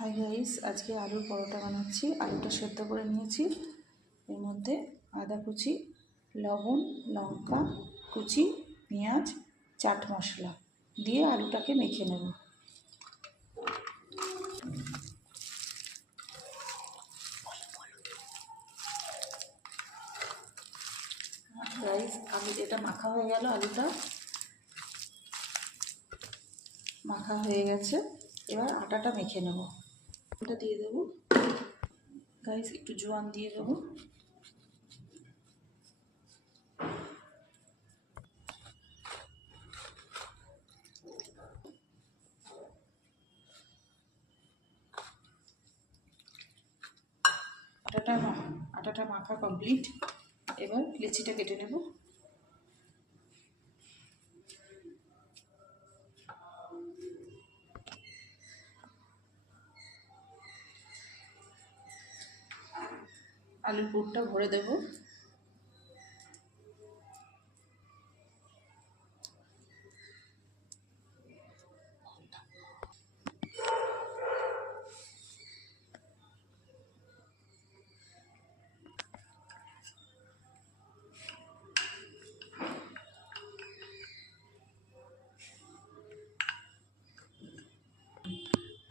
Hi guys, আজকে আলুর পরোটা বানাচ্ছি। আলুটা সেদ্ধ করে নিয়েছি। এর মধ্যে আদা কুচি, লবণ, লঙ্কা কুচি, পেঁয়াজ, চাট মশলা দিয়ে আলুটাকে মেখে নেব। গাইস, এটা মাখা হয়ে গেল। আলুটা মাখা হয়ে গেছে। এবার আটাটা মেখে নেব। এটা দিয়ে দেবো। গাইস, একটু জোয়ান দিয়ে দেবো। আটাটা মাখা কমপ্লিট। এবার লেচিটা কেটে নেব। আলুর পুরটা ভরে দেব।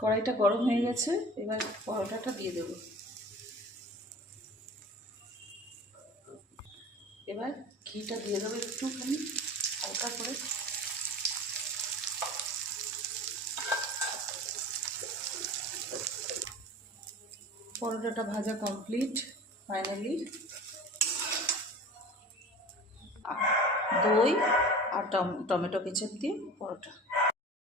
কড়াইটা গরম হয়ে গেছে। এবার পরোটাটা দিয়ে দেব। এবার ঘিটা দিয়ে দেবো একটুখানি হালকা করে। পরোটাটা ভাজা কমপ্লিট। ফাইনালি দই আর টমেটো কেচাপ দিয়ে পরোটা।